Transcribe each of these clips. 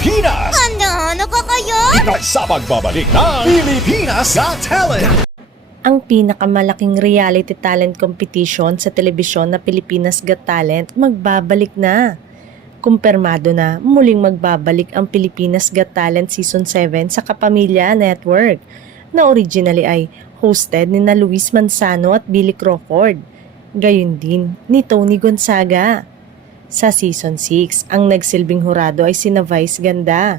Pilipinas! Ano ka kayo? Dahil sa pagbabalik ng Pilipinas Got Talent! Ang pinakamalaking reality talent competition sa telebisyon na Pilipinas Got Talent magbabalik na. Kumpirmado na muling magbabalik ang Pilipinas Got Talent Season 7 sa Kapamilya Network na originally ay hosted ni na Luis Manzano at Billy Crawford. Gayon din ni Tony Gonzaga. Sa Season 6, ang nagsilbing hurado ay sina Vice Ganda,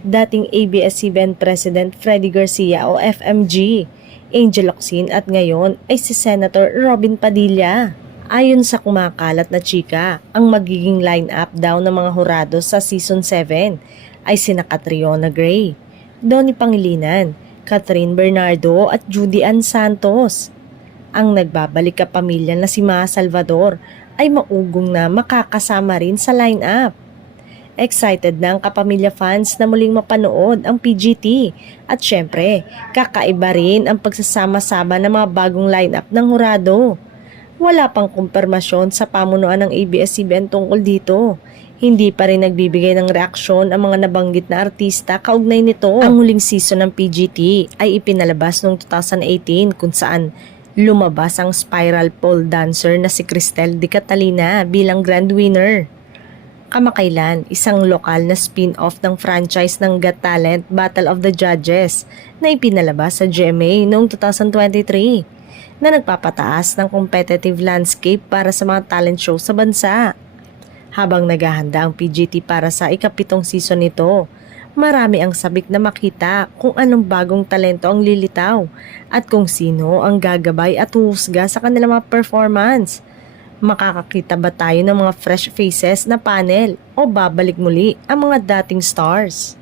dating ABS-CBN President Freddy Garcia o FMG, Angel Locsin at ngayon ay si Senator Robin Padilla. Ayon sa kumakalat na chika, ang magiging line-up daw ng mga hurado sa Season 7 ay sina Catriona Gray, Donnie Pangilinan, Catherine Bernardo at Judy Ann Santos. Ang nagbabalik kapamilya na si Ma Salvador ay maugong na makakasama rin sa line-up. Excited na ang kapamilya fans na muling mapanood ang PGT at syempre, kakaiba rin ang pagsasama-sama ng mga bagong line-up ng hurado. Wala pang kumpirmasyon sa pamunuan ng ABS-CBN tungkol dito. Hindi pa rin nagbibigay ng reaksyon ang mga nabanggit na artista kaugnay nito. Ang huling season ng PGT ay ipinalabas noong 2018 kung saan lumabas ang spiral pole dancer na si Cristel de Catalina bilang grand winner. Kamakailan, isang lokal na spin-off ng franchise ng Got Talent Battle of the Judges na ipinalabas sa GMA noong 2023 na nagpapataas ng competitive landscape para sa mga talent show sa bansa. Habang naghahanda ang PGT para sa ika-7 season nito, marami ang sabik na makita kung anong bagong talento ang lilitaw at kung sino ang gagabay at huhusga sa kanilang mga performance. Makakakita ba tayo ng mga fresh faces na panel o babalik muli ang mga dating stars?